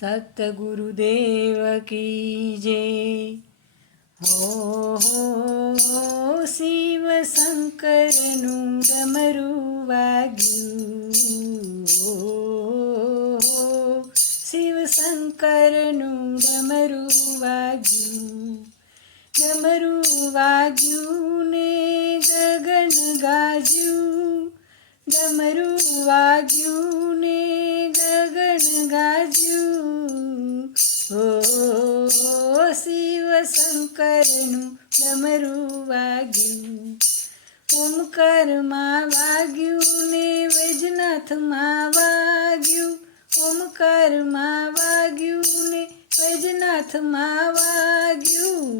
સતગુરુદેવ કી જય. હો શિવ શંકરનું ડમરું વાગ્યું, શિવ શંકરનું ડમરું વાગ્યું. ડમરું વાગ્યું ને ગગન ગાજ્યું, ડમરું વાગ્યું ને ગગન ગાજ્યું. ઓ શિવ શંકરનું ડમરું વાગ્યું. ઓમકારમાં વાગ્યું ને વૈજનાથમાં વાગ્યું, ઓમકારમાં વાગ્યું ને વૈજનાથમાં વાગ્યું.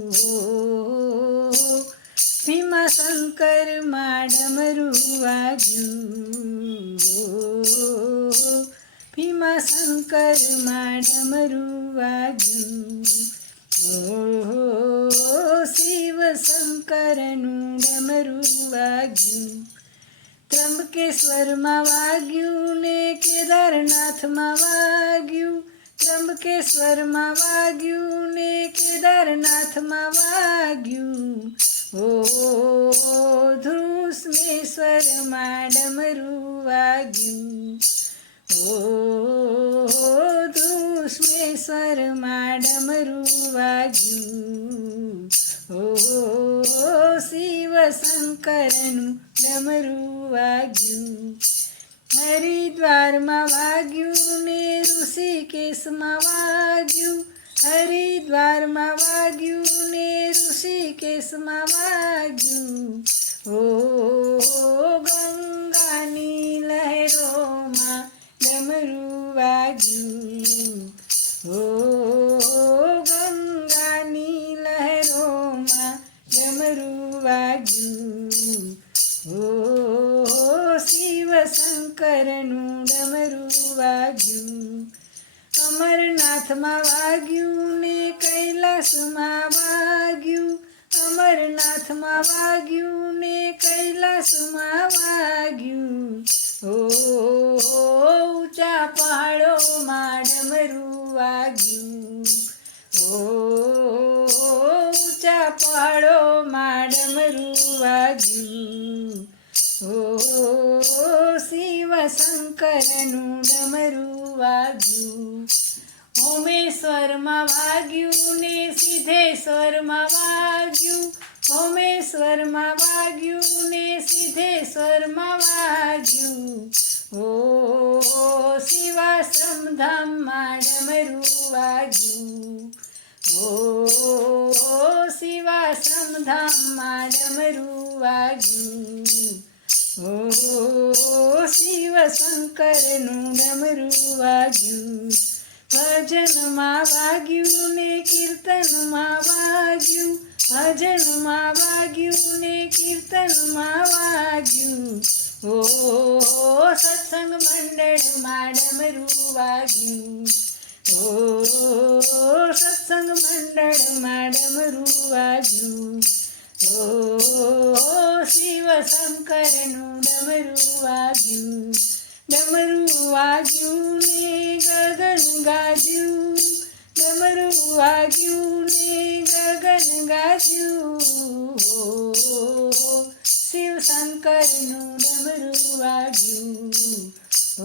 ભીમા શંકરમાં ડમરું વાગ્યું, ભીમા શંકરમાં ડમરું વાગ્યું. શિવ શંકરનું ડમરું વાગ્યું. ત્રંબકેશ્વરમાં વાગ્યું ને કેદારનાથમાં વાગ્યું, ત્રંબકેશ્વરમાં વાગ્યું ને કેદારનાથમાં વાગ્યું. ઓ ધ્રુસમેશ્વરમાં ડમરું વાગ્યું, ઓ ધ્રુસમેશ્વરમાં ડમરું વાગ્યું. ઓ શિવ શંકરનું ડમરું વાગ્યું. હરિદ્વારમાં વાગ્યું ને ઋષિકેશમાં વાગ્યું, હરિદ્વારમાં વાગ્યું ને ઋષિકેશમાં વાગ્યું. ઓ ગંગાની લહેરોમાં ડમરું વાગ્યું, ઓ ગંગાની લહેરોમાં ડમરું વાગ્યું. ઓ શિવ શંકરનું ડમરું વાગ્યું. અમરનાથમાં વાગ્યું ને કૈલાસમાં વાગ્યું, અમરનાથમાં વાગ્યું ને કૈલાસમાં વાગ્યું. ઓ ઊંચા પહાડોમાં ડમરું વાગ્યું, ઓ ઊંચા પહાડોમાં ડમરું વાગ્યું. ઓ શિવ શંકરનું ડમરું વાગ્યું. ઓમેશ્વરમાં વાગ્યું ને સિદ્ધેશ્વરમાં વાગ્યું, ઓમેશ્વરમાં વાગ્યું ને સિદ્ધેશ્વરમાં વાગ્યું. ઓ શિવાશ્રમ ધામમાં ડમરું વાગ્યું, ઓ શિવાશ્રમ ધામમાં ડમરું વાગ્યું. ઓ શિવ શંકરનું ડમરું વાગ્યું. ભજનમાં વાગ્યું ને કીર્તનમાં વાગ્યું, ભજનમાં વાગ્યું ને કીર્તનમાં વાગ્યું. ઓ સત્સંગ મંડળમાં ડમરું વાગ્યું, ઓ સત્સંગ મંડળમાં ડમરું વાગ્યું. ઓ શિવ શંકરનું ડમરું વાગ્યું. ડમરું વાગ્યું ને ગગન ગાજ્યું, ડમરું વાગ્યું ને ગગન ગાજ્યું. શિવ શંકરનું ડમરું વાગ્યું,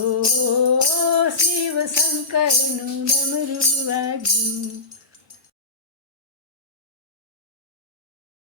ઓ શિવ શંકરનું ડમરું વાગ્યું.